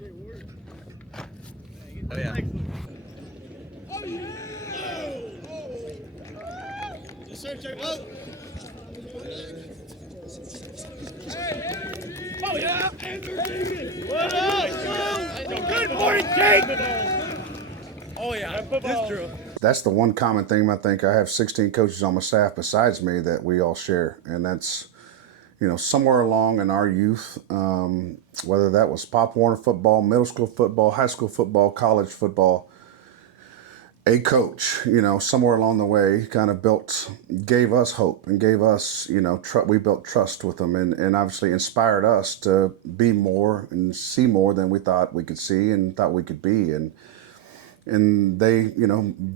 Oh, yeah. Oh, yeah! Just search your oh. Oh, yeah! What up? Good morning, Jake! Oh, yeah. This true. That's the one common thing I think. I have 16 coaches on my staff besides me that we all share, and that's, somewhere along in our youth, whether that was Pop Warner football, middle school football, high school football, college football, a coach, somewhere along the way kind of gave us hope and gave us, we built trust with them and obviously inspired us to be more and see more than we thought we could see and thought we could be. And they,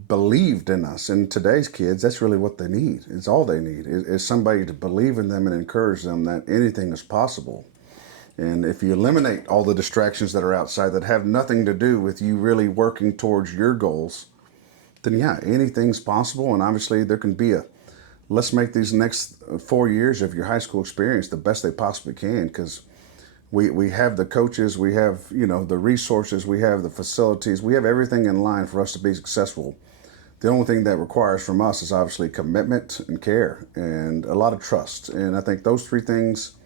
believed in us. And today's kids, that's really what they need. It's all they need is somebody to believe in them and encourage them that anything is possible. And if you eliminate all the distractions that are outside that have nothing to do with you really working towards your goals, then yeah, anything's possible. And obviously there can be let's make these next 4 years of your high school experience the best they possibly can, because we have the coaches, we have, the resources, we have the facilities, we have everything in line for us to be successful. The only thing that requires from us is obviously commitment and care and a lot of trust. And I think those three things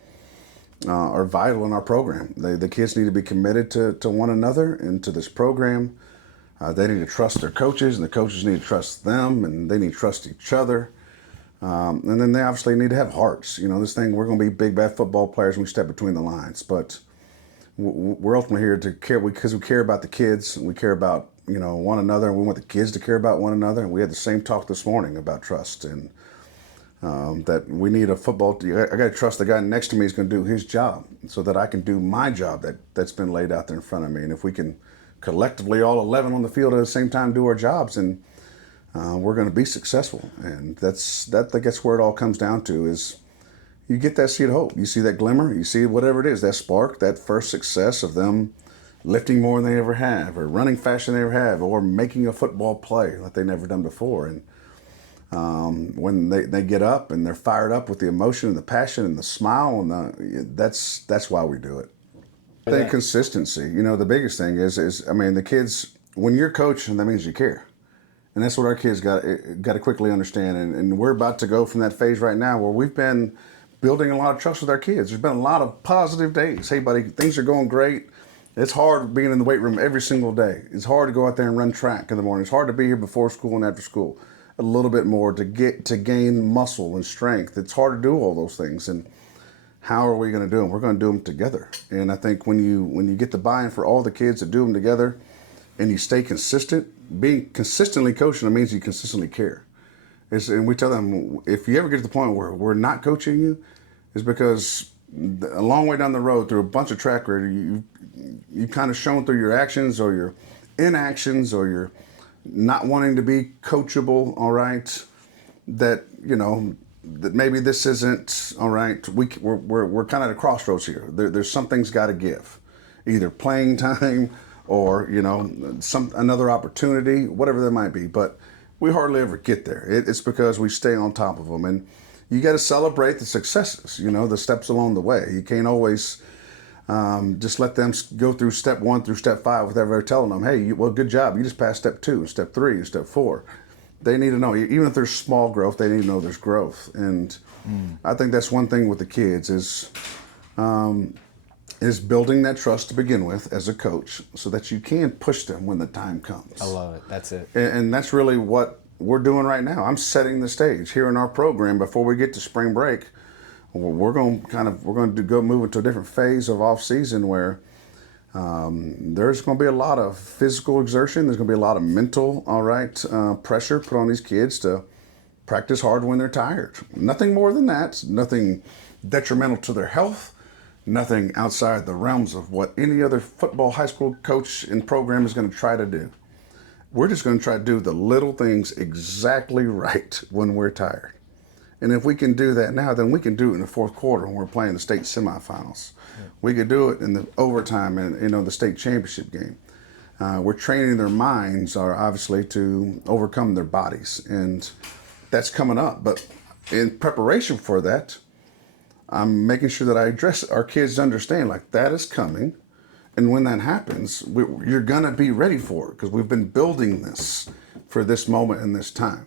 are vital in our program. The kids need to be committed to one another and to this program. They need to trust their coaches, and the coaches need to trust them, and they need to trust each other. And then they obviously need to have hearts. This thing, we're going to be big, bad football players when we step between the lines. But we're ultimately here to care because we care about the kids, and we care about, one another, and we want the kids to care about one another. And we had the same talk this morning about trust and that we need a football team. I got to trust the guy next to me is going to do his job so that I can do my job that's been laid out there in front of me. And if we can collectively, all 11 on the field at the same time, do our jobs, and we're going to be successful. And that's where it all comes down to is you get that seed of hope. You see that glimmer, you see whatever it is, that spark, that first success of them lifting more than they ever have, or running faster than they ever have, or making a football play like they've never done before. And when they get up and they're fired up with the emotion and the passion and the smile, and that's why we do it. I think consistency, the biggest thing is the kids, when you're coaching, that means you care. And that's what our kids got to quickly understand. And we're about to go from that phase right now where we've been building a lot of trust with our kids. There's been a lot of positive days. Hey, buddy, things are going great. It's hard being in the weight room every single day. It's hard to go out there and run track in the morning. It's hard to be here before school and after school a little bit more to gain muscle and strength. It's hard to do all those things. And how are we going to do them? We're going to do them together. And I think when you get the buy-in for all the kids to do them together and you stay consistent, being consistently coaching, it means you consistently care. And we tell them, if you ever get to the point where we're not coaching you, it's because a long way down the road through a bunch of track record, you kind of shown through your actions or your inactions or your not wanting to be coachable, all right, that, that maybe this isn't, all right, we're kind of at a crossroads here. There's something's got to give, either playing time or, another opportunity, whatever that might be. But we hardly ever get there. It's because we stay on top of them. And you got to celebrate the successes, the steps along the way. You can't always just let them go through step 1 through step 5 without ever telling them, hey, well, good job. You just passed step 2 and step 3 and step 4. They need to know, even if there's small growth, they need to know there's growth. And I think that's one thing with the kids is building that trust to begin with as a coach so that you can push them when the time comes. I love it. That's it. And that's really what we're doing right now. I'm setting the stage here in our program before we get to spring break. We're going to go move into a different phase of off season where there's going to be a lot of physical exertion. There's going to be a lot of mental, pressure put on these kids to practice hard when they're tired. Nothing more than that. Nothing detrimental to their health. Nothing outside the realms of what any other football high school coach and program is going to try to do. We're just going to try to do the little things exactly right when we're tired. And if we can do that now, then we can do it in the fourth quarter when we're playing the state semifinals. Yeah. We could do it in the overtime and the state championship game. We're training their minds, obviously, to overcome their bodies. And that's coming up. But in preparation for that, I'm making sure that I address our kids to understand, that is coming. And when that happens, you're going to be ready for it because we've been building this for this moment and this time.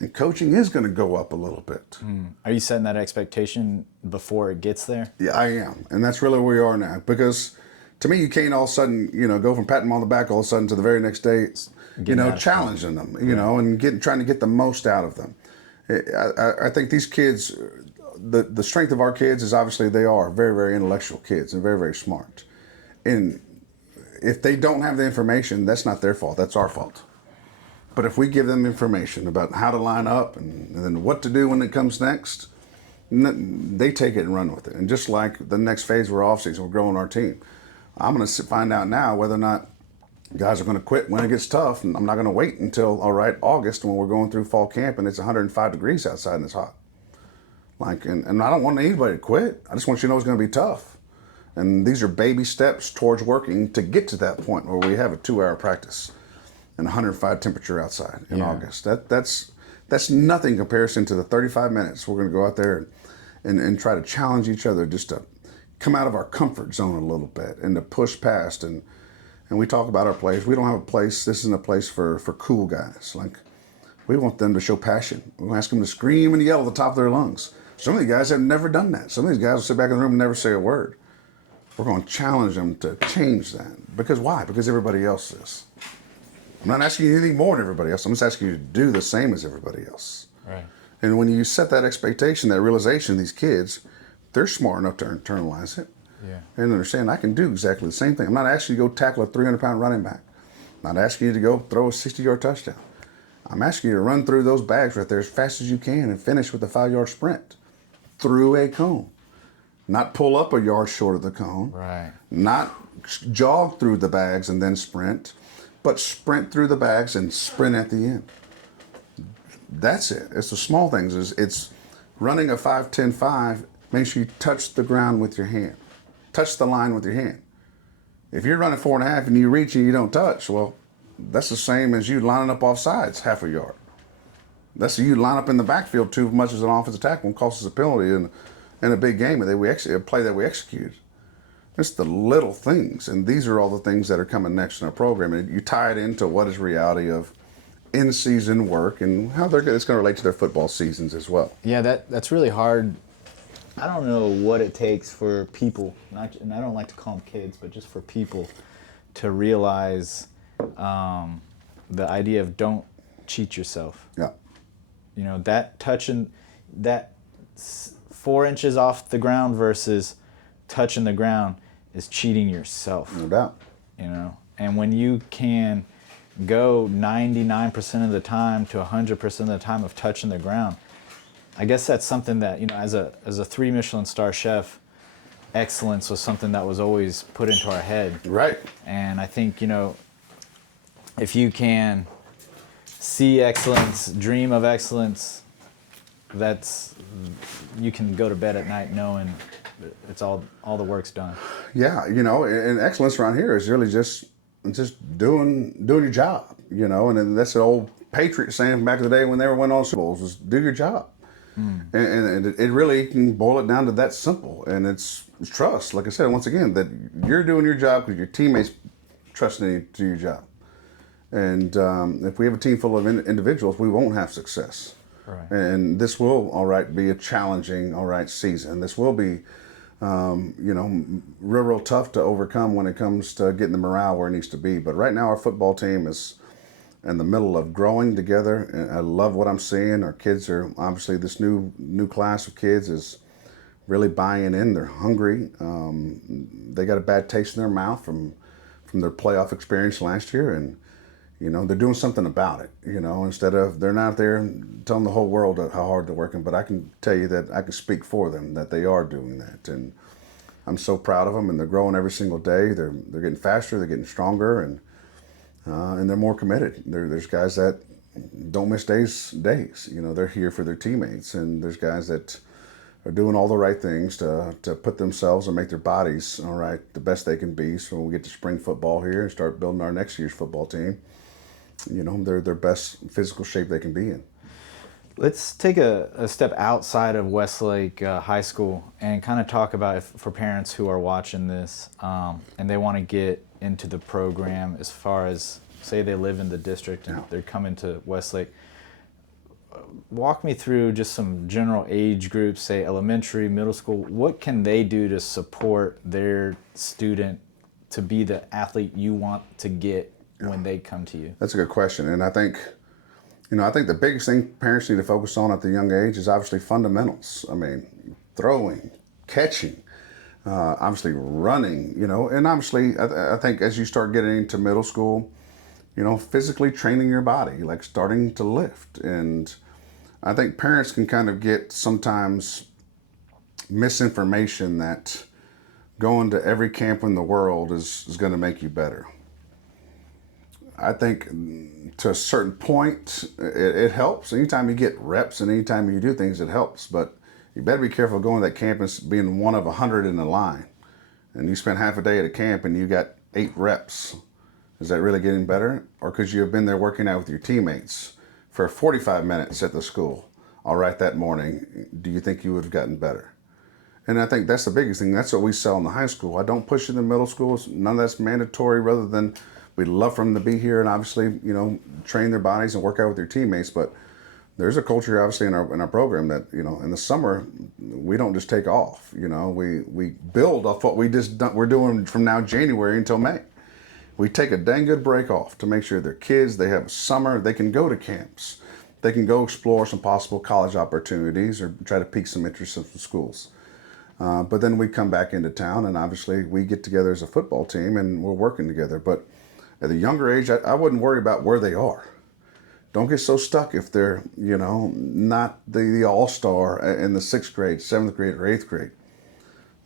And coaching is going to go up a little bit. Are you setting that expectation before it gets there? Yeah, I am. And that's really where we are now. Because to me, you can't all of a sudden, go from patting them on the back all of a sudden to the very next day, challenging them, and trying to get the most out of them. I think these kids, the strength of our kids is obviously they are very, very intellectual kids and very, very smart. And if they don't have the information, that's not their fault. That's our fault. But if we give them information about how to line up and then what to do when it comes next, they take it and run with it. And just like the next phase, we're off-season, we're growing our team. I'm going to find out now whether or not guys are going to quit when it gets tough. And I'm not going to wait until, August when we're going through fall camp and it's 105 degrees outside and it's hot. And I don't want anybody to quit. I just want you to know it's going to be tough. And these are baby steps towards working to get to that point where we have a 2-hour practice and 105 temperature outside in August. That's nothing in comparison to the 35 minutes we're going to go out there and try to challenge each other just to come out of our comfort zone a little bit and to push past. And we talk about our plays. We don't have a place. This isn't a place for cool guys. We want them to show passion. We want to ask them to scream and yell at the top of their lungs. Some of these guys have never done that. Some of these guys will sit back in the room and never say a word. We're going to challenge them to change that. Because why? Because everybody else is. I'm not asking you anything more than everybody else. I'm just asking you to do the same as everybody else. Right. And when you set that expectation, that realization, these kids, they're smart enough to internalize it and understand I can do exactly the same thing. I'm not asking you to go tackle a 300-pound running back. I'm not asking you to go throw a 60-yard touchdown. I'm asking you to run through those bags right there as fast as you can and finish with a 5-yard sprint through a cone. Not pull up a yard short of the cone. Right. Not jog through the bags and then sprint, but sprint through the bags and sprint at the end. That's it. It's the small things. It's running a 5-10-5. Make sure you touch the ground with your hand. Touch the line with your hand. If you're running 4.5 and you reach and you don't touch, well, that's the same as you lining up off sides half a yard. That's you line up in the backfield too much as an offensive tackle and costs us a penalty in a big game a play that we executed. It's the little things, and these are all the things that are coming next in our program. And you tie it into what is reality of in-season work and how it's going to relate to their football seasons as well. Yeah, that's really hard. I don't know what it takes for people, and I don't like to call them kids, but just for people to realize the idea of don't cheat yourself. Yeah. That touching, that 4 inches off the ground versus touching the ground is cheating yourself. No doubt. And when you can go 99% of the time to 100% of the time of touching the ground, I guess that's something that, as a 3 Michelin star chef, excellence was something that was always put into our head. Right. And I think, if you can see excellence, dream of excellence, you can go to bed at night knowing it's all the work's done. Yeah, and excellence around here is really just doing your job, and that's an old Patriot saying from back in the day when they were winning all the Super Bowls, was do your job. And it really can boil it down to that simple, and it's trust. Like I said, once again, that you're doing your job because your teammates trusting you to do your job. And if we have a team full of individuals, we won't have success. Right. And this will, be a challenging, season. This will be, real tough to overcome when it comes to getting the morale where it needs to be. But right now, our football team is in the middle of growing together, and I love what I'm seeing. Our kids are obviously, this new class of kids is really buying in. They're hungry. They got a bad taste in their mouth from their playoff experience last year, and they're doing something about it. Instead of they're not there telling the whole world how hard they're working, but I can tell you that I can speak for them that they are doing that, and I'm so proud of them. And they're growing every single day. They're getting faster. They're getting stronger, and they're more committed. There's guys that don't miss days. They're here for their teammates, and there's guys that are doing all the right things to put themselves and make their bodies the best they can be. So when we get to spring football here and start building our next year's football team, they're their best physical shape they can be in. Let's take a step outside of Westlake High School and kind of talk about, if, for parents who are watching this and they want to get into the program, as far as, say they live in the district and they're coming to Westlake. Walk me through just some general age groups, say elementary, middle school. What can they do to support their student to be the athlete you want to get when they come to you? That's a good question. And I think the biggest thing parents need to focus on at the young age is obviously fundamentals. I mean, throwing, catching, obviously running, and obviously I think as you start getting into middle school, physically training your body, like starting to lift. And I think parents can kind of get sometimes misinformation that going to every camp in the world is going to make you better. I think to a certain point, it helps. Anytime you get reps and anytime you do things, it helps. But you better be careful going to that camp and being one of 100 in the line. And you spend half a day at a camp and you got 8 reps. Is that really getting better? Or could you have been there working out with your teammates for 45 minutes at the school, all right, that morning? Do you think you would have gotten better? And I think that's the biggest thing. That's what we sell in the high school. I don't push it in middle schools. None of that's mandatory, rather than we'd love for them to be here and obviously, train their bodies and work out with their teammates. But there's a culture obviously in our program that, in the summer, we don't just take off. We build off what we're doing from now January until May. We take a dang good break off to make sure their kids, they have a summer, they can go to camps. They can go explore some possible college opportunities or try to pique some interest in some schools. But then we come back into town and obviously we get together as a football team and we're working together. But at a younger age, I wouldn't worry about where they are. Don't get so stuck if they're, not the all-star in the 6th grade, 7th grade, or 8th grade.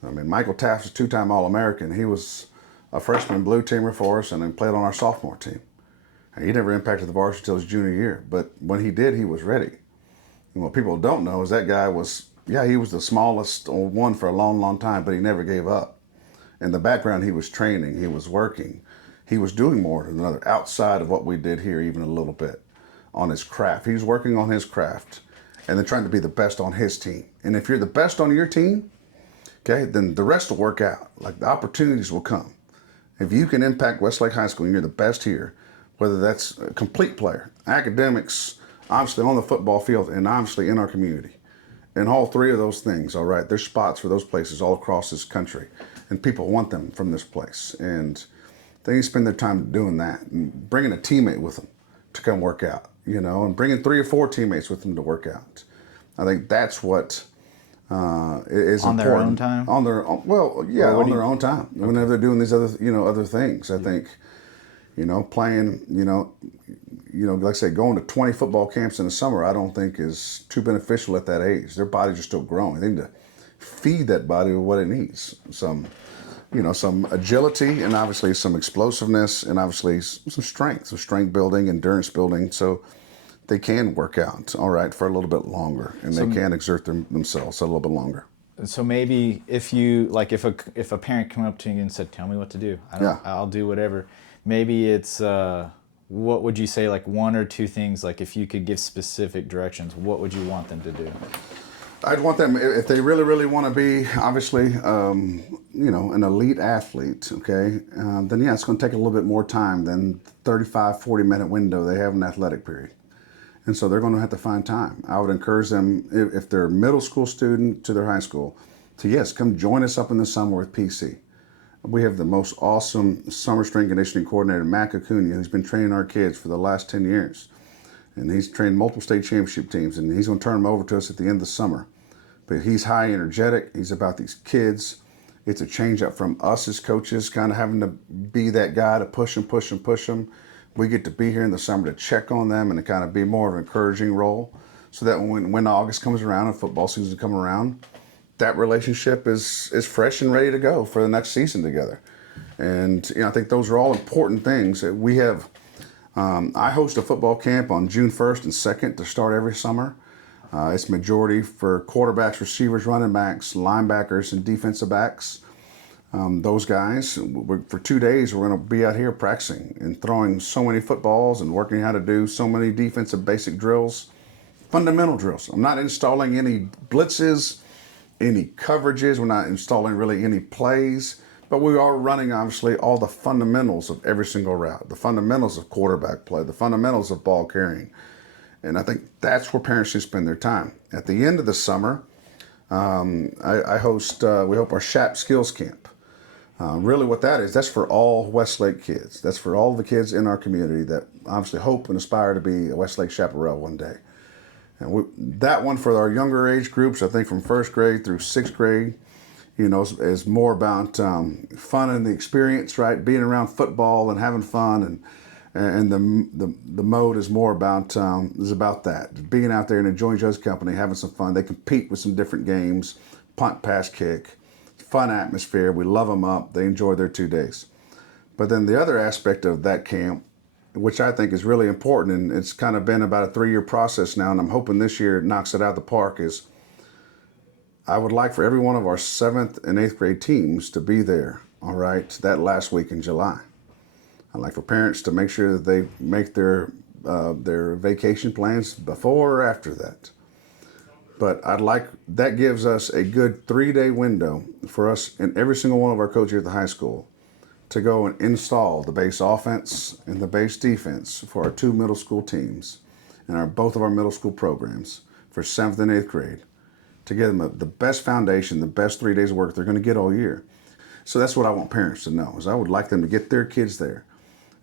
I mean, Michael Taft's a 2-time All-American. He was a freshman blue teamer for us and then played on our sophomore team. And he never impacted the varsity until his junior year. But when he did, he was ready. And what people don't know is that guy was, he was the smallest one for a long, long time, but he never gave up. In the background, he was training, he was working. He was doing more than another outside of what we did here, even a little bit, on his craft. He was working on his craft and then trying to be the best on his team. And if you're the best on your team, okay, then the rest will work out. Like the opportunities will come. If you can impact Westlake High School and you're the best here, whether that's a complete player, academics, obviously on the football field, and obviously in our community. And all 3 of those things, all right, there's spots for those places all across this country. And people want them from this place. And they need to spend their time doing that and bringing a teammate with them to come work out, and bringing 3 or 4 teammates with them to work out. I think that's what is on important. Their own time? On their own, on their own time. Okay. Whenever they're doing these other things, I think, playing, like I say, going to 20 football camps in the summer, I don't think is too beneficial at that age. Their bodies are still growing. They need to feed that body with what it needs. Some agility and obviously some explosiveness and obviously some strength building, endurance building, so they can work out, all right, for a little bit longer, and they can exert themselves a little bit longer. So maybe if you, if a parent came up to you and said, tell me what to do, I'll do whatever. Maybe it's, what would you say, 1 or 2 things, if you could give specific directions, what would you want them to do? I'd want them, if they really, really want to be, obviously, an elite athlete, okay, then it's going to take a little bit more time than 35, 40-minute window they have in athletic period. And so they're going to have to find time. I would encourage them, if they're a middle school student to their high school, to, come join us up in the summer with PC. We have the most awesome summer strength conditioning coordinator, Matt Acuna, who's been training our kids for the last 10 years. And he's trained multiple state championship teams, and he's going to turn them over to us at the end of the summer. But he's high energetic. He's about these kids. It's a change up from us as coaches, kind of having to be that guy to push them. We get to be here in the summer to check on them and to kind of be more of an encouraging role, so that when August comes around and football season comes around, that relationship is fresh and ready to go for the next season together. And I think those are all important things. We have, I host a football camp on June 1st and 2nd to start every summer. It's majority for quarterbacks, receivers, running backs, linebackers, and defensive backs. Those guys, for 2 days, we're going to be out here practicing and throwing so many footballs and working how to do so many defensive basic drills fundamental drills. I'm not installing any blitzes, any coverages. We're not installing really any plays, but we are running obviously all the fundamentals of every single route, the fundamentals of quarterback play, the fundamentals of ball carrying. And I think that's where parents should spend their time. At the end of the summer, I host, we hope our SHAP Skills Camp. Really what that is, that's for all Westlake kids. That's for all the kids in our community that obviously hope and aspire to be a Westlake chaparral one day. And that one for our younger age groups, I think from 1st grade through 6th grade, is more about fun and the experience, right? Being around football and having fun, and the mode is more about that, being out there and enjoying each other's company, having some fun. They compete with some different games, punt, pass, kick, fun atmosphere. We love them up. They enjoy their 2 days. But then the other aspect of that camp, which I think is really important, and it's kind of been about a 3-year process now, and I'm hoping this year it knocks it out of the park, is I would like for every one of our 7th and 8th grade teams to be there, all right, that last week in July. I'd like for parents to make sure that they make their vacation plans before or after that. But that gives us a good 3-day window for us and every single one of our coaches at the high school to go and install the base offense and the base defense for our 2 middle school teams and both of our middle school programs for 7th and 8th grade to give them the best foundation, the best 3 days of work they're going to get all year. So that's what I want parents to know, is I would like them to get their kids there.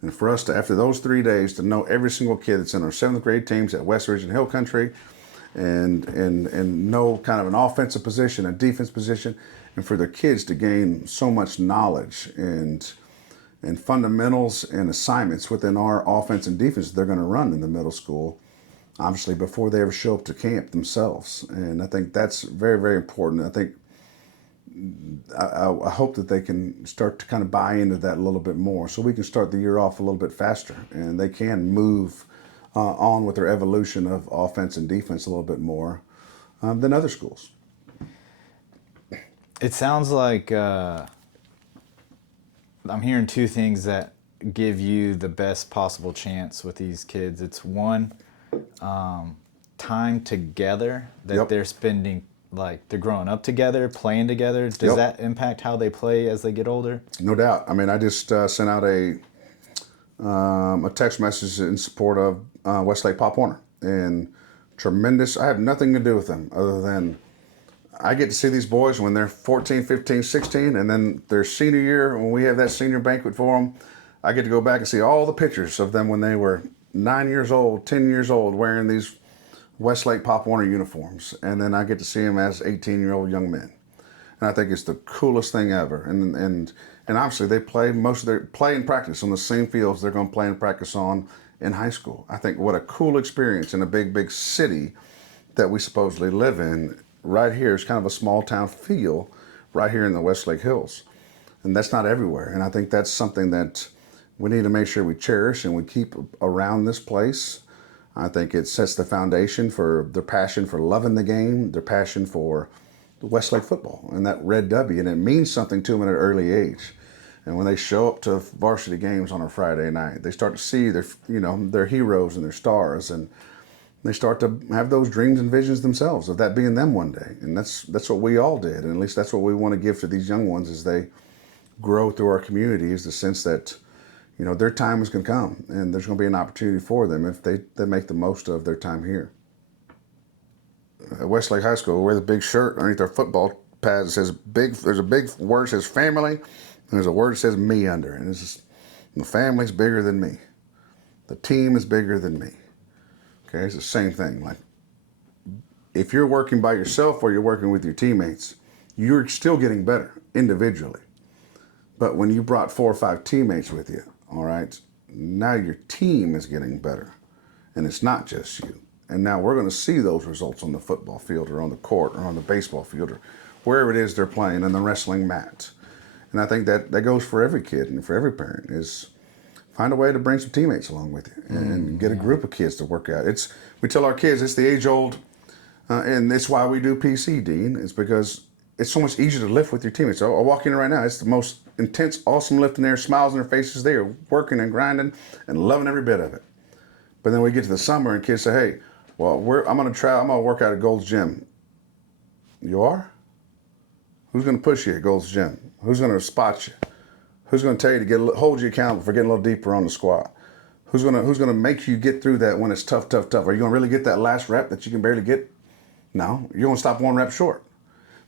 And for us to, after those 3 days, to know every single kid that's in our 7th grade teams at West Ridge and Hill Country and know kind of an offensive position, a defense position, and for their kids to gain so much knowledge and fundamentals and assignments within our offense and defense that they're going to run in the middle school, obviously before they ever show up to camp themselves. And I think that's very, very important. I think I hope that they can start to kind of buy into that a little bit more so we can start the year off a little bit faster and they can move on with their evolution of offense and defense a little bit more than other schools. It sounds like I'm hearing 2 things that give you the best possible chance with these kids. It's one, time together that Yep. they're spending, like they're growing up together, playing together. Does Yep. that impact how they play as they get older? No doubt. I mean, I just sent out a text message in support of Westlake Pop Warner, and tremendous. I have nothing to do with them other than I get to see these boys when they're 14, 15, 16, and then their senior year, when we have that senior banquet for them, I get to go back and see all the pictures of them when they were 9 years old, 10 years old, wearing these Westlake Pop Warner uniforms. And then I get to see them as 18-year-old young men. And I think it's the coolest thing ever. And obviously they play most of their play and practice on the same fields they're going to play and practice on in high school. I think what a cool experience in a big, big city that we supposedly live in. Right here is kind of a small town feel right here in the Westlake Hills. And that's not everywhere. And I think that's something that we need to make sure we cherish and we keep around this place. I think it sets the foundation for their passion for loving the game, their passion for Westlake football and that red W. And it means something to them at an early age. And when they show up to varsity games on a Friday night, they start to see their heroes and their stars, and they start to have those dreams and visions themselves of that being them one day. And that's what we all did. And at least that's what we want to give to these young ones as they grow through our community, is the sense that, their time is going to come and there's going to be an opportunity for them if they make the most of their time here. At Westlake High School, we wear the big shirt underneath our football pads. There's a big word that says family, and there's a word that says me under. And it's just, the family's bigger than me. The team is bigger than me. Okay, it's the same thing. Like, if you're working by yourself or you're working with your teammates, you're still getting better individually. But when you brought 4 or 5 teammates with you, all right, now your team is getting better. And it's not just you. And now we're going to see those results on the football field or on the court or on the baseball field or wherever it is they're playing, on the wrestling mat. And I think that goes for every kid and for every parent, is find a way to bring some teammates along with you and get a group of kids to work out. We tell our kids it's the age old, and it's why we do PC, Dean. It's because it's so much easier to lift with your teammates. I'll walk in right now. It's the most intense, awesome lift in there, smiles on their faces. They are working and grinding and loving every bit of it. But then we get to the summer and kids say, hey, Well, I'm going to work out at Gold's Gym. You are? Who's going to push you at Gold's Gym? Who's going to spot you? Who's going to tell you to hold you accountable for getting a little deeper on the squat? Who's going to make you get through that when it's tough? Are you going to really get that last rep that you can barely get? No, you're going to stop one rep short.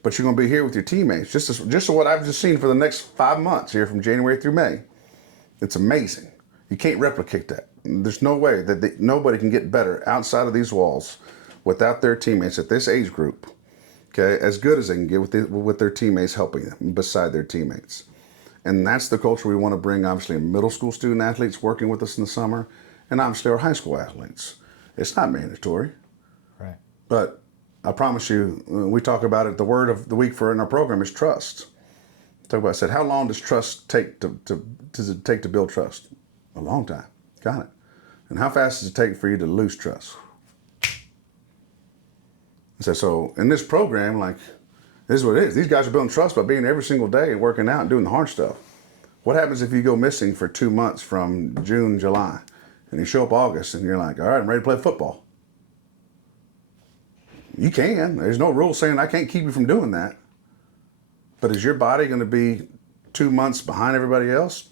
But you're going to be here with your teammates. Just what I've just seen for the next 5 months here from January through May. It's amazing. You can't replicate that. There's no way that nobody can get better outside of these walls without their teammates at this age group, okay, as good as they can get with their teammates helping them beside their teammates. And that's the culture we want to bring, obviously, middle school student athletes working with us in the summer, and obviously our high school athletes. It's not mandatory. Right. But I promise you, we talk about it, the word of the week for in our program is trust. I said, how long does trust take to build trust? A long time. Got it. And how fast does it take for you to lose trust? I said, so in this program, like, this is what it is. These guys are building trust by being every single day and working out and doing the hard stuff. What happens if you go missing for 2 months from June, July, and you show up August and you're like, all right, I'm ready to play football? You can. There's no rule saying I can't keep you from doing that. But is your body going to be 2 months behind everybody else?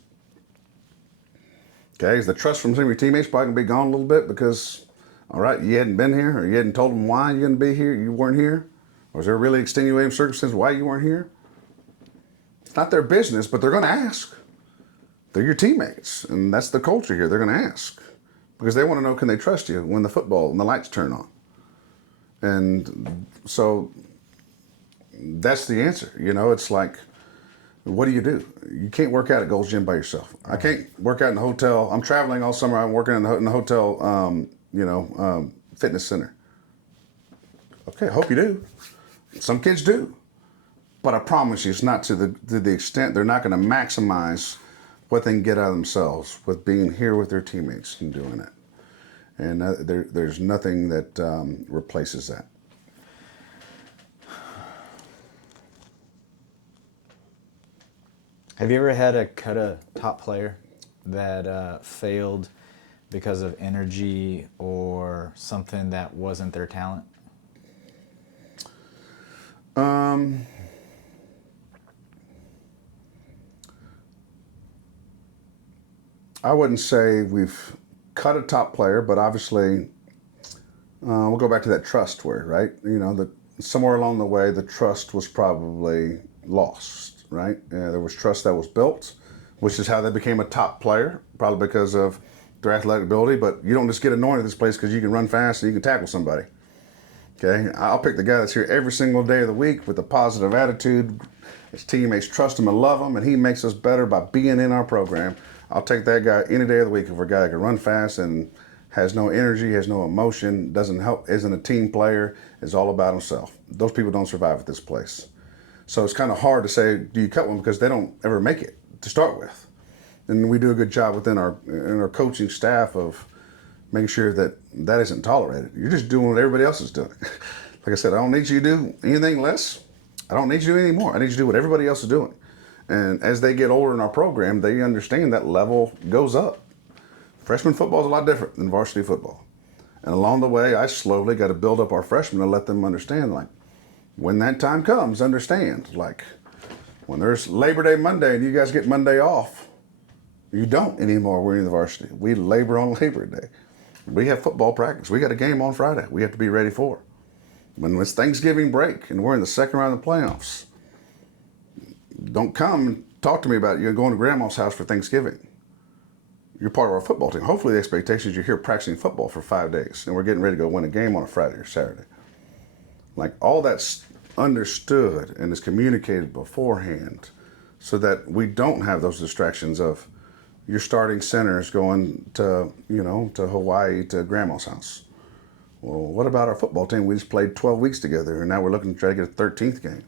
Okay, is the trust from some of your teammates probably going to be gone a little bit because, all right, you hadn't been here or you hadn't told them why you're going to be here, you weren't here? Or is there a really extenuating circumstance why you weren't here? It's not their business, but they're going to ask. They're your teammates, and that's the culture here. They're going to ask because they want to know, can they trust you when the football and the lights turn on? And so that's the answer. You know, it's like, what do? You can't work out at Gold's Gym by yourself. I can't work out in the hotel. I'm traveling all summer. I'm working in the hotel, fitness center. Okay, I hope you do. Some kids do. But I promise you, it's not to the extent they're not going to maximize what they can get out of themselves with being here with their teammates and doing it. And there's nothing that replaces that. Have you ever had to cut a top player that failed because of energy or something that wasn't their talent? I wouldn't say we've cut a top player, but obviously we'll go back to that trust word, right? You know, that somewhere along the way, the trust was probably lost, right? There was trust that was built, which is how they became a top player, probably because of their athletic ability. But you don't just get anointed this place because you can run fast and you can tackle somebody. Okay, I'll pick the guy that's here every single day of the week with a positive attitude. His teammates trust him and love him, and he makes us better by being in our program. I'll take that guy any day of the week over a guy that can run fast and has no energy, has no emotion, doesn't help, isn't a team player, is all about himself. Those people don't survive at this place. So it's kind of hard to say, do you cut one, because they don't ever make it to start with. And we do a good job within our coaching staff of making sure that that isn't tolerated. You're just doing what everybody else is doing. Like I said, I don't need you to do anything less. I don't need you to do any more. I need you to do what everybody else is doing. And as they get older in our program, they understand that level goes up. Freshman football is a lot different than varsity football. And along the way, I slowly got to build up our freshmen and let them understand, like, when that time comes, understand, like, when there's Labor Day Monday and you guys get Monday off, you don't anymore. We're in the varsity. We labor on Labor Day. We have football practice. We got a game on Friday we have to be ready for. When it's Thanksgiving break and we're in the second round of the playoffs, don't come and talk to me about you going to grandma's house for Thanksgiving. You're part of our football team. Hopefully the expectation is you're here practicing football for 5 days and we're getting ready to go win a game on a Friday or Saturday. Like, all that's understood and is communicated beforehand so that we don't have those distractions of your starting centers going to Hawaii to grandma's house. Well, what about our football team? We just played 12 weeks together and now we're looking to try to get a 13th game.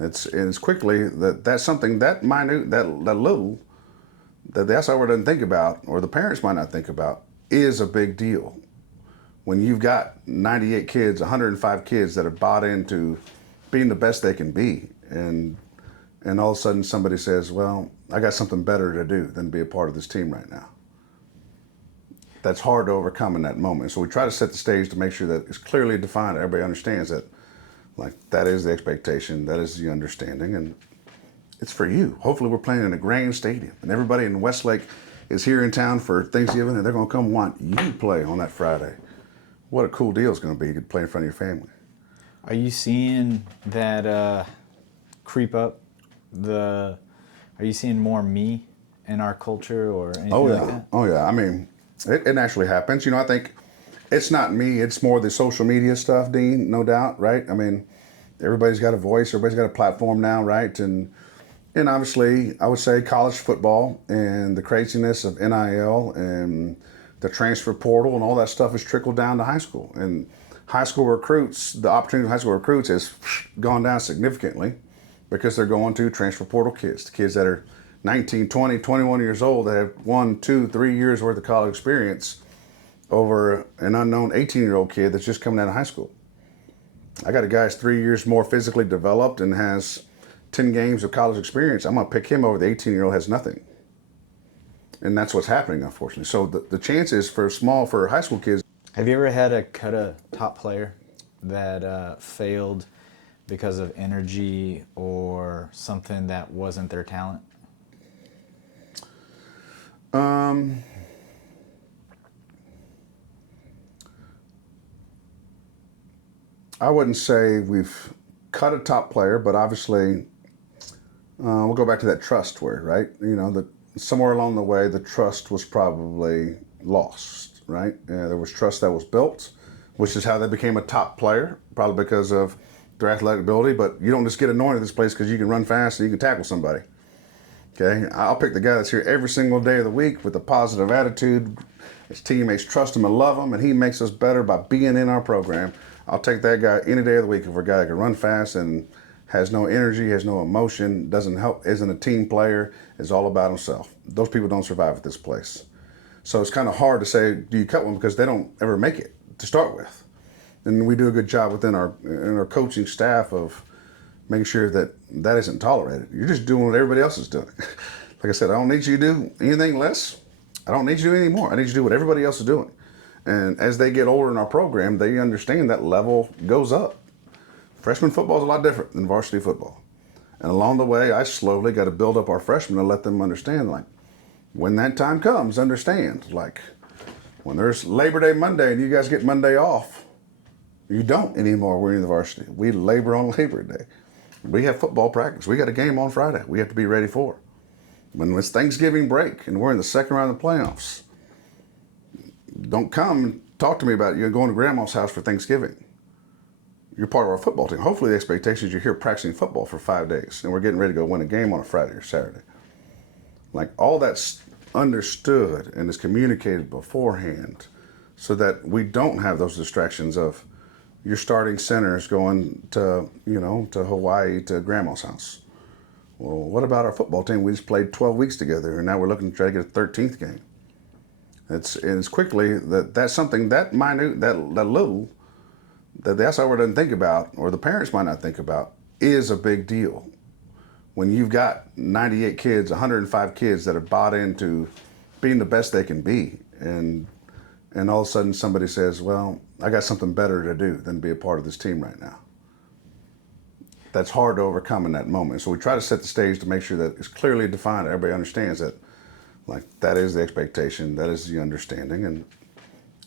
It's quickly that's something that minute, that little, that the outsider doesn't think about, or the parents might not think about, is a big deal. When you've got 98 kids, 105 kids that are bought into being the best they can be, and all of a sudden somebody says, well, I got something better to do than be a part of this team right now. that's hard to overcome in that moment. So we try to set the stage to make sure that it's clearly defined. Everybody understands that, like, that is the expectation, that is the understanding, and it's for you. Hopefully we're playing in a grand stadium, and everybody in Westlake is here in town for Thanksgiving, and they're going to come want you to play on that Friday. What a cool deal it's going to be to play in front of your family. Are you seeing that creep up? Are you seeing more me in our culture or anything like that? Oh yeah. I mean, it naturally happens. You know, I think it's not me. It's more the social media stuff, Dean. No doubt, right? I mean, everybody's got a voice. Everybody's got a platform now, right? And obviously, I would say college football and the craziness of NIL and the transfer portal and all that stuff has trickled down to high school. And high school recruits, the opportunity of high school recruits has gone down significantly because they're going to transfer portal kids, the kids that are 19, 20, 21 years old that have 1, 2, 3 years worth of college experience over an unknown 18-year-old kid that's just coming out of high school. I got a guy that's 3 years more physically developed and has 10 games of college experience. I'm going to pick him over the 18-year-old has nothing. And that's what's happening, unfortunately. So the chances for high school kids. Have you ever had to cut a top player that failed because of energy or something that wasn't their talent? I wouldn't say we've cut a top player, but obviously we'll go back to that trust word, right? You know, that somewhere along the way, the trust was probably lost, right? There was trust that was built, which is how they became a top player, probably because of their athletic ability. But you don't just get anointed this place because you can run fast and you can tackle somebody. Okay, I'll pick the guy that's here every single day of the week with a positive attitude. His teammates trust him and love him, and he makes us better by being in our program. I'll take that guy any day of the week. If we're a guy that can run fast and has no energy, has no emotion, doesn't help, isn't a team player, is all about himself. Those people don't survive at this place. So it's kind of hard to say, do you cut one, because they don't ever make it to start with. And we do a good job within our coaching staff of making sure that that isn't tolerated. You're just doing what everybody else is doing. Like I said, I don't need you to do anything less. I don't need you to do any more. I need you to do what everybody else is doing. And as they get older in our program, they understand that level goes up. Freshman football is a lot different than varsity football. And along the way, I slowly got to build up our freshmen and let them understand, like, when that time comes, understand, like, when there's Labor Day Monday and you guys get Monday off, you don't anymore. We're in the varsity. We labor on Labor Day. We have football practice. We got a game on Friday we have to be ready for. When it's Thanksgiving break and we're in the second round of the playoffs, don't come and talk to me about you going to grandma's house for Thanksgiving. You're part of our football team. Hopefully the expectation is you're here practicing football for 5 days and we're getting ready to go win a game on a Friday or Saturday. Like, all that's understood and is communicated beforehand so that we don't have those distractions of your starting centers going to Hawaii to grandma's house. Well, what about our football team? We just played 12 weeks together and now we're looking to try to get a 13th game. It's quickly that's something that minute, that little, that the outsider doesn't think about, or the parents might not think about, is a big deal. When you've got 98 kids, 105 kids that are bought into being the best they can be, and all of a sudden somebody says, well, I got something better to do than be a part of this team right now. That's hard to overcome in that moment. So we try to set the stage to make sure that it's clearly defined. Everybody understands that, like, that is the expectation, that is the understanding, and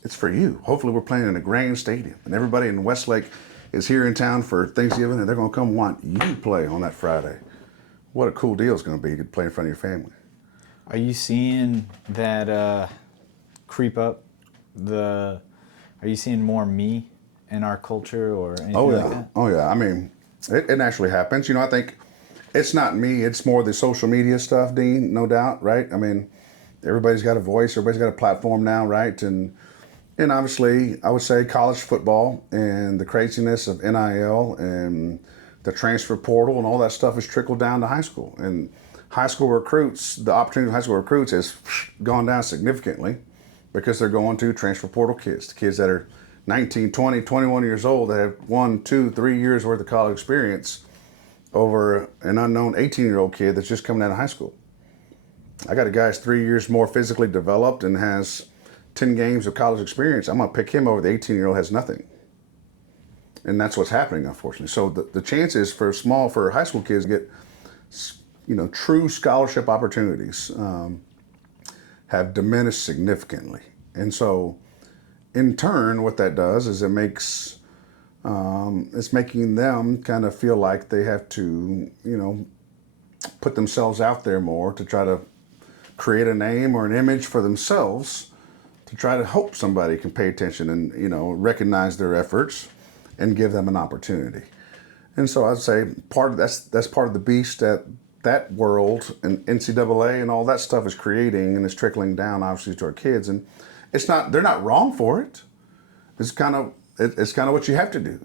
it's for you. Hopefully we're playing in a grand stadium, and everybody in Westlake is here in town for Thanksgiving, and they're going to come want you to play on that Friday. What a cool deal it's going to be to play in front of your family. Are you seeing that creep up? Are you seeing more me in our culture or anything like that? Oh yeah. I mean, it naturally happens. You know, I think it's not me. It's more the social media stuff, Dean. No doubt, right? I mean, everybody's got a voice. Everybody's got a platform now, right? And obviously, I would say college football and the craziness of NIL and the transfer portal and all that stuff has trickled down to high school. And high school recruits, the opportunity of high school recruits has gone down significantly because they're going to transfer portal kids, the kids that are 19, 20, 21 years old that have 1, 2, 3 years worth of college experience over an unknown 18-year-old kid that's just coming out of high school. I got a guy that's 3 years more physically developed and has 10 games of college experience, I'm going to pick him over the 18-year-old has nothing. And that's what's happening, unfortunately. So the chances for high school kids to get, true scholarship opportunities have diminished significantly. And so, in turn, what that does is it's making them kind of feel like they have to, put themselves out there more to try to create a name or an image for themselves to try to hope somebody can pay attention and, recognize their efforts and give them an opportunity. And so I'd say that's part of the beast that world and NCAA and all that stuff is creating, and is trickling down obviously to our kids. And they're not wrong for it. It's kind of what you have to do.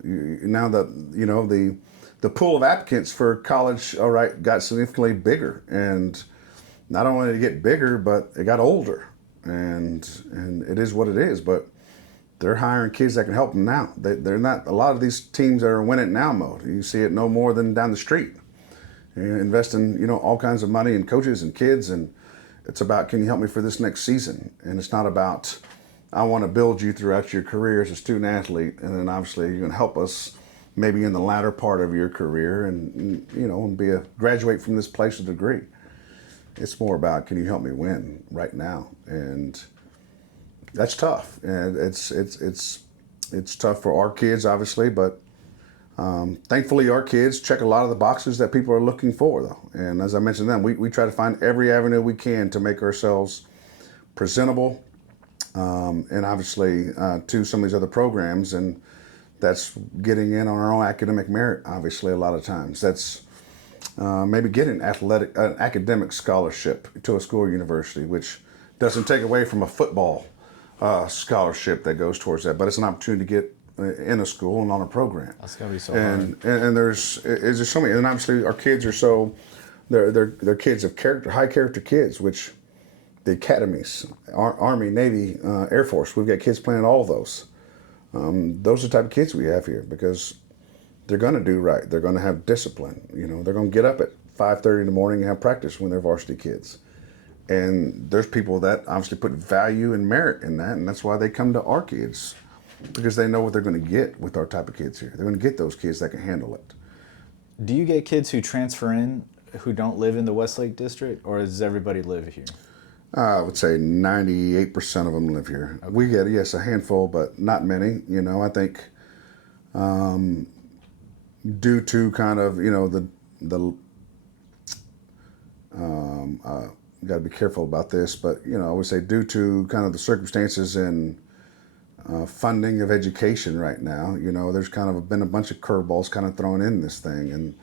Now the pool of applicants for college, all right, got significantly bigger, and not only did it get bigger, but it got older, and it is what it is. But they're hiring kids that can help them now. They're not, a lot of these teams are in win it now mode. You see it no more than down the street. You're investing, all kinds of money in coaches and kids, and it's about, can you help me for this next season? And it's not about, I want to build you throughout your career as a student athlete, and then obviously you're going to help us maybe in the latter part of your career and graduate from this place with a degree. It's more about, can you help me win right now? And that's tough, and it's tough for our kids, obviously, but thankfully our kids check a lot of the boxes that people are looking for, though. And as I mentioned then, we try to find every avenue we can to make ourselves presentable, and obviously to some of these other programs, and that's getting in on our own academic merit, obviously, a lot of times. That's maybe getting an academic scholarship to a school or university, which doesn't take away from a football scholarship that goes towards that, but it's an opportunity to get in a school and on a program. That's gotta be so and hard. and there's so many, and obviously our kids are they're kids of character, high character kids, which the academies, Army, Navy, Air Force, we've got kids playing all of those. Those are the type of kids we have here, because they're going to do right. They're going to have discipline. They're going to get up at 5:30 in the morning and have practice when they're varsity kids. And there's people that obviously put value and merit in that, and that's why they come to our kids, because they know what they're going to get with our type of kids here. They're going to get those kids that can handle it. Do you get kids who transfer in who don't live in the Westlake district, or does everybody live here? I would say 98% of them live here. Okay. We get, yes, a handful, but not many. I think due to kind of, got to be careful about this, but, I would say due to kind of the circumstances and funding of education right now, there's kind of been a bunch of curveballs kind of thrown in this thing, and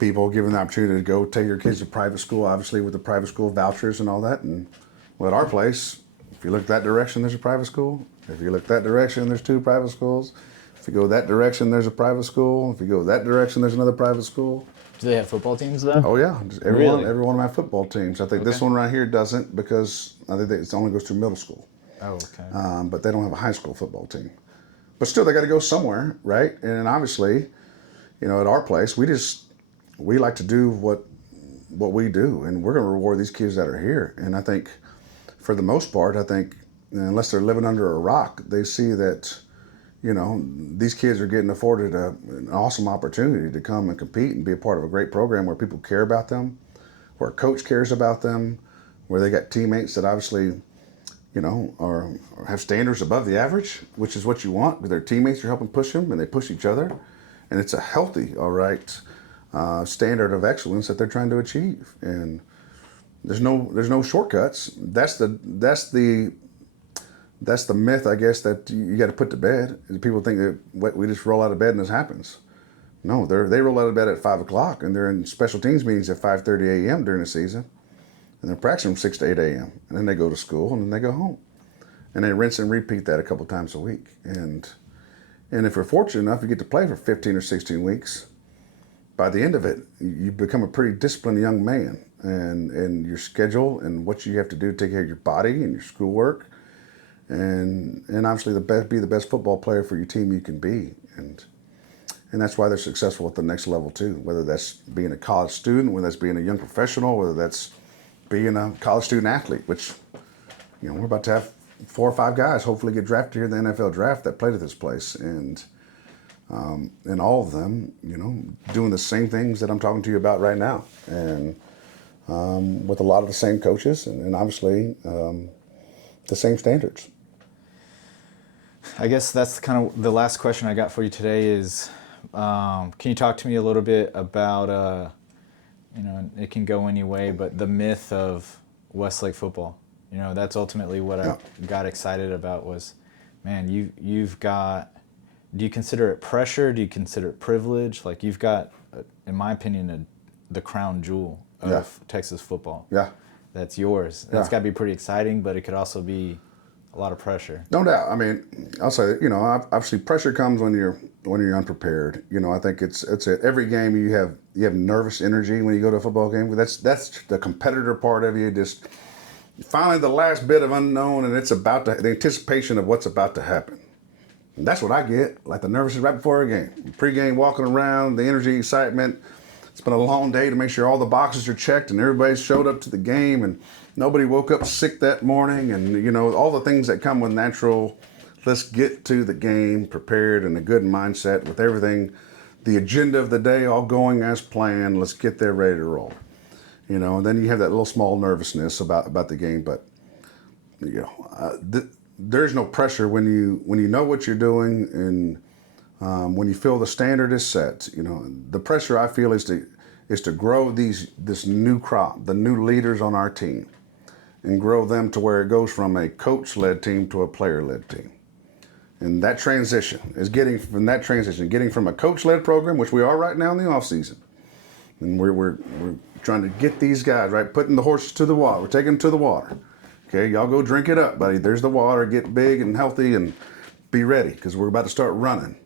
people given the opportunity to go take your kids to private school, obviously with the private school vouchers and all that. And well, at our place, if you look that direction, there's a private school. If you look that direction, there's 2 private schools. If you go that direction, there's a private school. If you go that direction, there's another private school. Do they have football teams though? Oh yeah, every one of my football teams. I think Okay. this one right here doesn't, because I think it only goes to middle school. Oh, okay. But they don't have a high school football team. But still, they got to go somewhere, right? And obviously, at our place, we like to do what we do, and we're going to reward these kids that are here. And I think, for the most part, unless they're living under a rock, they see that, these kids are getting afforded an awesome opportunity to come and compete and be a part of a great program where people care about them, where a coach cares about them, where they got teammates that obviously, or have standards above the average, which is what you want, because their teammates are helping push them and they push each other. And it's a healthy, all right, standard of excellence that they're trying to achieve, and there's no shortcuts. That's the myth, I guess, that you got to put to bed. People think that we just roll out of bed and this happens. No, they roll out of bed at 5 o'clock, and they're in special teams meetings at 5:30 a.m. during the season, and they're practicing from 6 to 8 a.m. and then they go to school and then they go home, and they rinse and repeat that a couple times a week. And if you're fortunate enough, you get to play for 15 or 16 weeks. By the end of it, you become a pretty disciplined young man, and your schedule and what you have to do to take care of your body and your schoolwork, and obviously be the best football player for your team you can be, and that's why they're successful at the next level too. Whether that's being a college student, whether that's being a young professional, whether that's being a college student athlete, which we're about to have 4 or 5 guys hopefully get drafted here in the NFL draft that played at this place, and all of them, doing the same things that I'm talking to you about right now, and with a lot of the same coaches, and obviously the same standards. I guess that's kind of the last question I got for you today is, can you talk to me a little bit about, it can go any way, but the myth of Westlake football? That's ultimately what I got excited about was, man, you've got, do you consider it pressure? Do you consider it privilege? Like you've got, in my opinion, the crown jewel of Texas football. Yeah. That's yours. That's got to be pretty exciting, but it could also be a lot of pressure. No doubt. I mean, I'll say, obviously pressure comes when you're unprepared. I think it's every game you have nervous energy when you go to a football game. That's the competitor part of you. Just finally the last bit of unknown, and it's about the anticipation of what's about to happen. And that's what I get, like the nervousness right before a game. Pre-game, walking around, the energy, excitement. It's been a long day to make sure all the boxes are checked and everybody's showed up to the game and nobody woke up sick that morning, and all the things that come with natural, let's get to the game prepared and a good mindset with everything, the agenda of the day all going as planned, let's get there ready to roll. And then you have that little small nervousness about the game, but there's no pressure when you know what you're doing, and when you feel the standard is set. The pressure I feel is to grow this new crop, the new leaders on our team, and grow them to where it goes from a coach-led team to a player-led team. And that transition is getting from a coach-led program, which we are right now in the off season, and we're trying to get these guys right, putting the horses to the water. We're taking them to the water. Okay, y'all go drink it up, buddy. There's the water. Get big and healthy and be ready, because we're about to start running.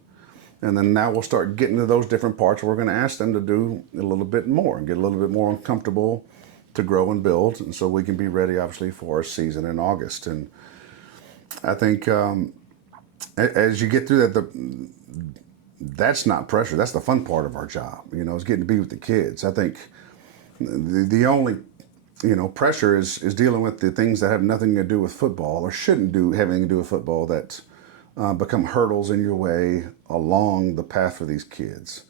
And then now we'll start getting to those different parts where we're going to ask them to do a little bit more and get a little bit more uncomfortable to grow and build, and so we can be ready, obviously, for our season in August. And I think as you get through that, that's not pressure. That's the fun part of our job, is getting to be with the kids. I think the only, pressure is dealing with the things that have nothing to do with football or shouldn't have anything to do with football that become hurdles in your way along the path for these kids.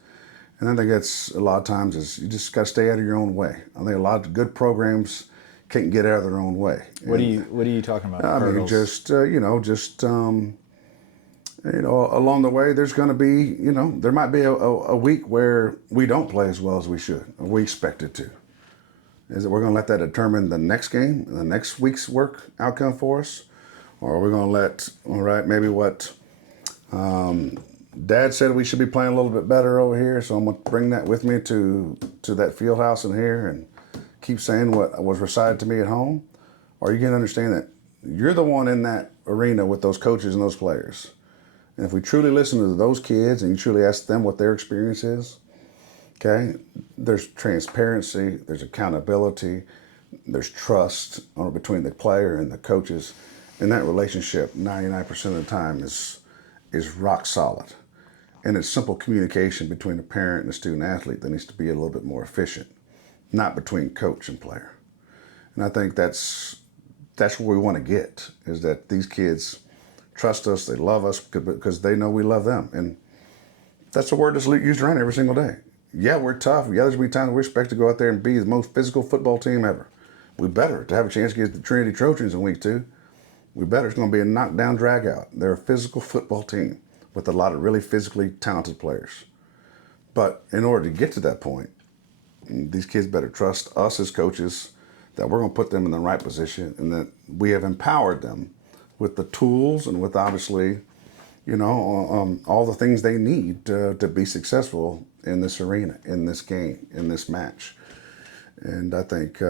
And I think that's a lot of times is you just got to stay out of your own way. I think a lot of good programs can't get out of their own way. What are you talking about? I mean, just along the way, there's going to be, there might be a week where we don't play as well as we should, or we expect it to. Is it we're going to let that determine the next game, the next week's work outcome for us? Or are we going to let, all right, maybe what Dad said we should be playing a little bit better over here, so I'm going to bring that with me to that field house in here and keep saying what was recited to me at home? Or are you going to understand that you're the one in that arena with those coaches and those players? And if we truly listen to those kids and you truly ask them what their experience is, okay, there's transparency, there's accountability, there's trust between the player and the coaches. And that relationship, 99% of the time, is rock solid. And it's simple communication between the parent and the student athlete that needs to be a little bit more efficient, not between coach and player. And I think that's where we want to get, is that these kids trust us, they love us because they know we love them. And that's a word that's used around every single day. Yeah, we're tough. Yeah, there's going to be times we expect to go out there and be the most physical football team ever. We better to have a chance to get the Trinity Trojans in week 2. We better. It's going to be a knockdown, drag out. They're a physical football team with a lot of really physically talented players. But in order to get to that point, these kids better trust us as coaches that we're going to put them in the right position and that we have empowered them with the tools and with obviously, all the things they need to be successful in this arena, in this game, in this match. And I think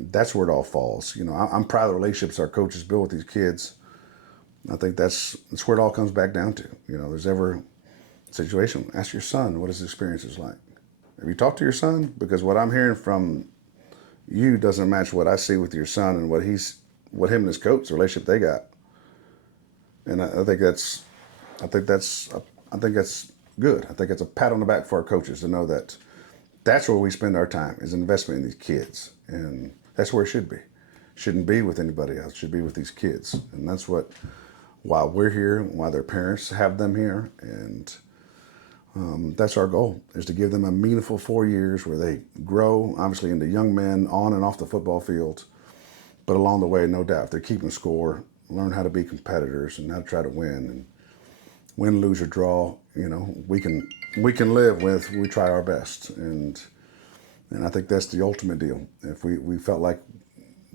that's where it all falls. I'm proud of the relationships our coaches build with these kids. I think that's where it all comes back down to. There's ever a situation, ask your son what his experience is like. Have you talked to your son? Because what I'm hearing from you doesn't match what I see with your son and what him and his coach, the relationship they got. And I think that's good. I think it's a pat on the back for our coaches to know that that's where we spend our time, is investment in these kids. And that's where it should be. shouldn't be with anybody else. It should be with these kids. And that's why we're here, why their parents have them here. And that's our goal, is to give them a meaningful 4 years where they grow, obviously, into young men on and off the football field. But along the way, no doubt, they're keeping score, learn how to be competitors and how to try to win. And win, lose, or draw, we can live with. We try our best. And I think that's the ultimate deal. If we felt like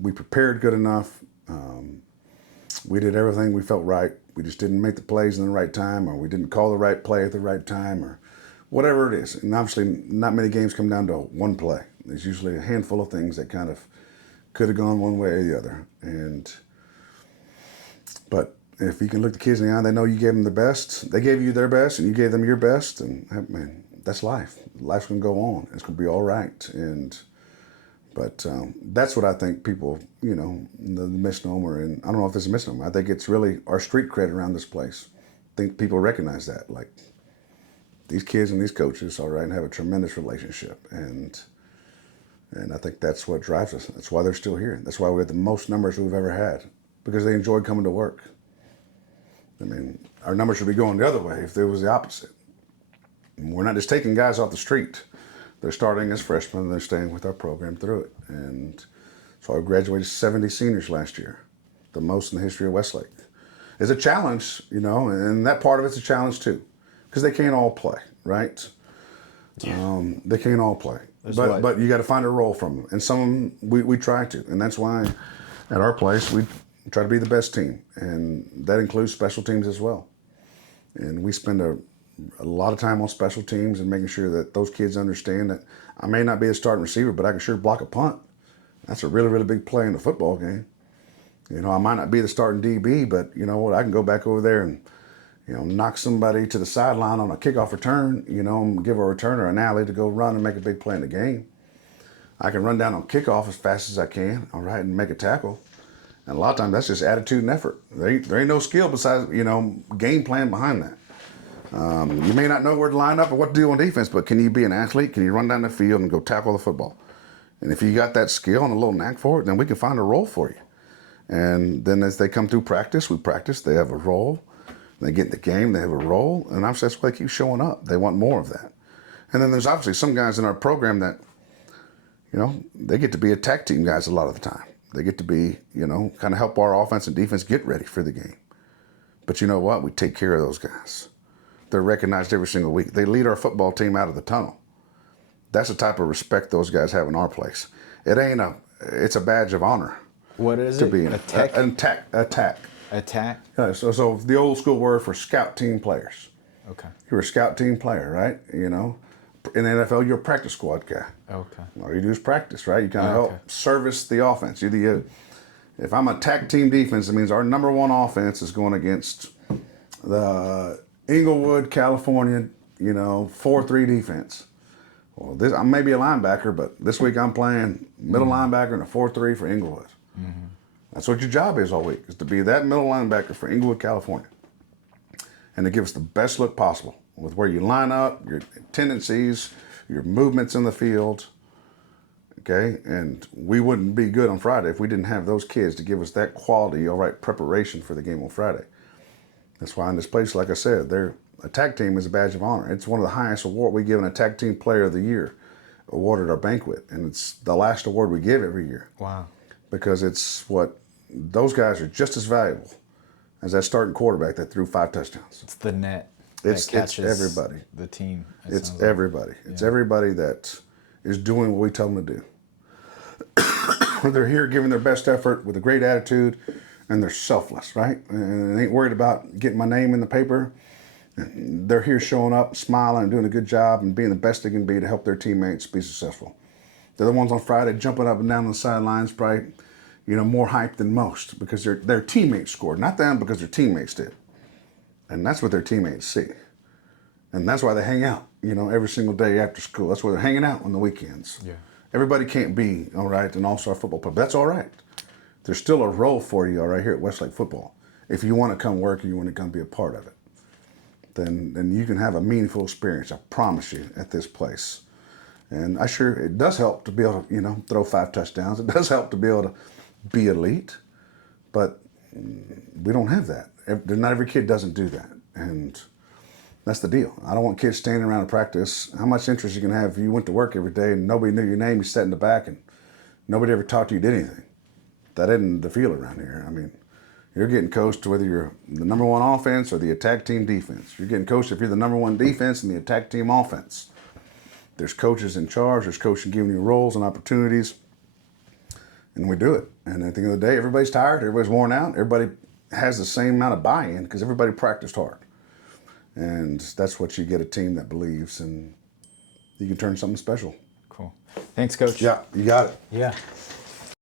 we prepared good enough, we did everything we felt right, we just didn't make the plays in the right time, or we didn't call the right play at the right time, or whatever it is. And obviously, not many games come down to one play. There's usually a handful of things that kind of could have gone one way or the other. But if you can look the kids in the eye, they know you gave them the best. They gave you their best, and you gave them your best. And man, that's life. Life's gonna go on. It's gonna be all right. But that's what I think people, the misnomer, and I don't know if it's a misnomer. I think it's really our street cred around this place. I think people recognize that. Like, these kids and these coaches, all right, have a tremendous relationship. And I think that's what drives us. That's why they're still here. That's why we have the most numbers we've ever had, because they enjoyed coming to work. I mean, our numbers should be going the other way if it was the opposite. And we're not just taking guys off the street. They're starting as freshmen, and they're staying with our program through it. And so I graduated 70 seniors last year, the most in the history of Westlake. It's a challenge, and that part of it's a challenge too, because they can't all play, right? Yeah. They can't all play. But you got to find a role from them. And some we try to. And that's why at our place we try to be the best team. And that includes special teams as well. And we spend a lot of time on special teams and making sure that those kids understand that I may not be a starting receiver, but I can sure block a punt. That's a really, really big play in a football game. I might not be the starting DB, but you know what? I can go back over there and, knock somebody to the sideline on a kickoff return, and give a returner an alley to go run and make a big play in the game. I can run down on kickoff as fast as I can, all right, and make a tackle. And a lot of times that's just attitude and effort. There ain't no skill besides, game plan behind that. You may not know where to line up or what to do on defense, but can you be an athlete? Can you run down the field and go tackle the football? And if you got that skill and a little knack for it, then we can find a role for you. And then as they come through practice, we practice, they have a role. They get in the game, they have a role. And obviously that's why they keep showing up. They want more of that. And then there's obviously some guys in our program that, they get to be attack team guys a lot of the time. They get to be, kind of help our offense and defense get ready for the game. But you know what? We take care of those guys. They're recognized every single week. They lead our football team out of the tunnel. That's the type of respect those guys have in our place. It's a badge of honor. What is to it? Be Attack? Attack. So the old school word for scout team players. Okay. You're a scout team player, right? In the NFL, you're a practice squad guy. Okay. All you do is practice, right? You kind of help service the offense. If I'm a attack team defense, it means our number one offense is going against the Inglewood, California, 4-3 defense. Well, I may be a linebacker, but this week I'm playing middle linebacker and a 4-3 for Inglewood. Mm-hmm. That's what your job is all week, is to be that middle linebacker for Inglewood, California. And to give us the best look possible with where you line up, your tendencies, your movements in the field. Okay? And we wouldn't be good on Friday if we didn't have those kids to give us that quality, all right, preparation for the game on Friday. That's why in this place, like I said, their attack team is a badge of honor. It's one of the highest awards. We give an attack team player of the year award at our banquet. And it's the last award we give every year. Wow. Because it's what those guys are just as valuable as that starting quarterback that threw 5 touchdowns. It's the net. It's everybody. The team. It's everybody. Like. It's everybody that is doing what we tell them to do. They're here giving their best effort with a great attitude, and they're selfless, right? And they ain't worried about getting my name in the paper. They're here showing up, smiling, and doing a good job, and being the best they can be to help their teammates be successful. They're the ones on Friday jumping up and down the sidelines, probably, more hyped than most because their teammates scored, not them, because their teammates did. And that's what their teammates see. And that's why they hang out, every single day after school. That's why they're hanging out on the weekends. Yeah. Everybody can't be, all right, an all-star football player, but that's all right. There's still a role for you, all right, here at Westlake football. If you want to come work and you want to come be a part of it, then you can have a meaningful experience, I promise you, at this place. And it does help to be able to, throw 5 touchdowns. It does help to be able to be elite, but we don't have that. Not every kid doesn't do that, and that's the deal. I don't want kids standing around in practice. How much interest you can have if you went to work every day and nobody knew your name, you sat in the back, and nobody ever talked to you, did anything. That isn't the feel around here. I mean, you're getting coached whether you're the number one offense or the attack team defense. You're getting coached if you're the number one defense and the attack team offense. There's coaches in charge. There's coaches giving you roles and opportunities. And we do it. And at the end of the day, everybody's tired. Everybody's worn out. Everybody has the same amount of buy-in because everybody practiced hard. And that's what you get, a team that believes, and you can turn something special. Cool. Thanks, Coach. Yeah, you got it. Yeah.